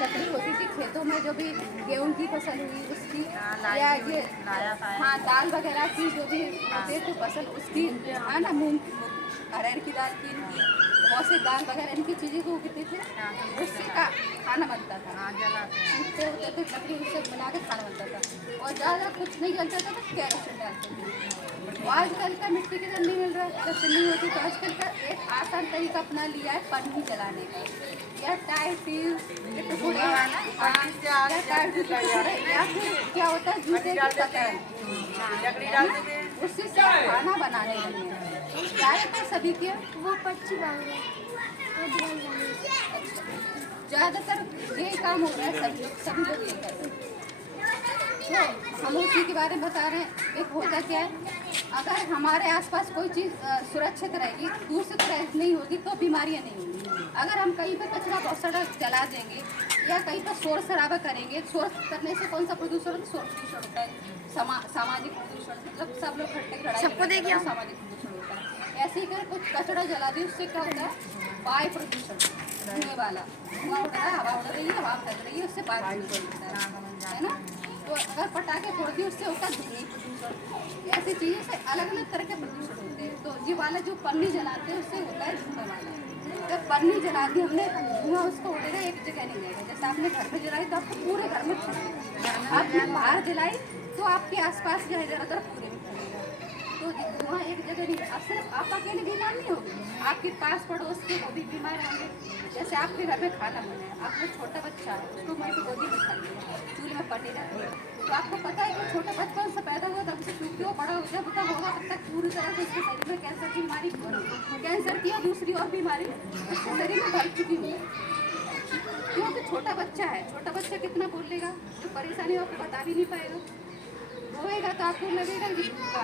लकड़ी होती थी खेतों में, जो भी गेहूं की फसल हुई उसकी, या ये हाँ दाल वगैरह की जो भी होते थे फसल उसकी, हाँ ना, मूंग अरहर की दाल की, इनकी बहुत सी दाल वगैरह इनकी चीज़ें को उगती थे, उससे का खाना बनता था। सूखते होते थे लकड़ी, उससे बना के खाना बनता था। और ज़्यादा कुछ नहीं जलता था तो केरोसिन डालते थे। आजकल का मिट्टी के तेल नहीं मिल रहा है, जब नहीं होती तो आजकल का एक आसान तरीका अपना लिया है पन्नी जलाने का, या टायर ट्यूब के टुकड़े, या टायर ट्यूब के टुकड़े, या फिर क्या होता है जूते की पतंग, उससे सब खाना बनाने लगे हैं। ज़्यादातर सभी के वो पक्षी बांग रहे हैं, ज़्यादातर ये काम हो रहा है, सभी लोग ये कर रहे हैं। तो हम उसी के बारे में बता रहे हैं। एक होता क्या है, अगर हमारे आसपास कोई चीज़ सुरक्षित रहेगी, दूर से तो नहीं होगी तो बीमारियां नहीं होंगी। अगर हम कहीं पर कचरा बहुत सारा जला देंगे या कहीं पर शोर शराबा करेंगे, शोर करने से कौन सा प्रदूषण होता है, सामाजिक प्रदूषण, मतलब सब लोग खड़े सबको देखिए सामाजिक प्रदूषण होता है। ऐसे ही कर कुछ कचरा जला दी, उससे क्या होता है, वायु प्रदूषण, धुएं वाला धुआं उड़ रहा है, हवा उड़ रही है, हवा फैल रही है, उससे वायु प्रदूषण होता है ना। तो अगर पटाखे फोड़ दिए उससे होता है ध्वनि प्रदूषण। ऐसी चीज़ों से अलग अलग तरह के प्रदूषण होते हैं। तो ये वाला जो पन्नी जलाते हैं उससे होता है धुआं वाला। अगर पन्नी जला दी हमने, धुआं उसको उड़ेगा, एक जगह नहीं रहेगा। जैसे आपने घर में जलाई तो आपको पूरे घर में फैलेगा, आपने बाहर जलाई तो आपके आसपास जो है इधर उधर पूरे में फैलेगा। तो धुआं एक जगह नहीं, अब सिर्फ आप अकेले बीमार नहीं होगी, आपके पास पड़ोस के वो भी बीमार होंगे। जैसे आपके घर में खाना बना है, आपका छोटा बच्चा है, उसको मैं तो गोदी में खाई है, चूल्हे में पटी रहती है, तो आपको पता है कि छोटा बच्चा से पैदा हुआ तब से क्योंकि वो बड़ा हो गया बता होगा तब तक पूरी तरह से उसके शरीर में कैंसर की बीमारी, कैंसर की और दूसरी और बीमारी उसके शरीर में भर चुकी हुई है। क्योंकि छोटा बच्चा है, छोटा बच्चा कितना बोल लेगा, जो परेशानी हो आपको बता भी नहीं पाएगा। रोएगा तो आपको लगेगा कि भूखा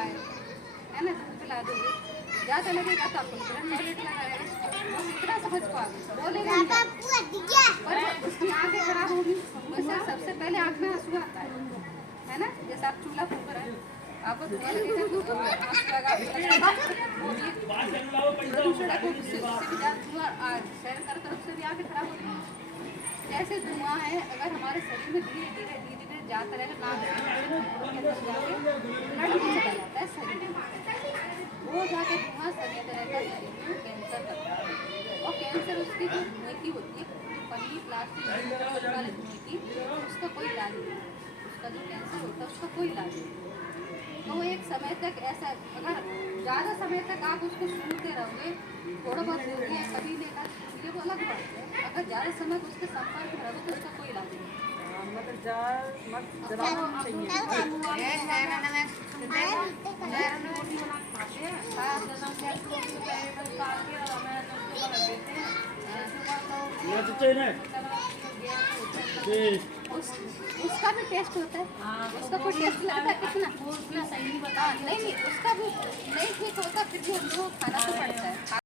है ना, दूध पिला दोगे, ज़्यादा लगेगा तो आपको टॉयलेट लगाएगा, इतना समझ पाओगे, बोलेगा और उसकी आँखें खराब होगी। वैसे सबसे पहले आँख में आंसू आता है ना। जैसे आप चूल्हा फूक रहे हैं, आपको धुआं लगेगा तो आँसू लगा, प्रदूषण है उससे भी धुआं शहर कर तरफ से भी आँखें खराब होती है। जैसे धुआं है, अगर हमारे शरीर में धीरे धीरे जाता रहेगा, नाक से ब्लड में चला जाता है शरीर में, वो जाके धुआं सभी तरह का शरीर में कैंसर करता है। और कैंसर उसकी जो धुएं की होती है, जो पन्नी प्लास्टिक वाले धुएं की, उसका कोई इलाज नहीं है। उसका जो कैंसर होता है उसका कोई इलाज नहीं। तो वो एक समय तक ऐसा, अगर ज़्यादा समय तक आप उसको सूंघते रहोगे, थोड़ा बहुत सूंघ लिया कभी लेगा, ये वो अलग बात है। अगर ज़्यादा समय उसके संपर्क में रहोगे तो उसका कोई इलाज नहीं। उसका भी टेस्ट होता है, उसका कोई टेस्ट लगता है कितना सही नहीं बता, नहीं उसका भी नहीं ठीक होता, फिर भी हमको खाना तो पड़ता है।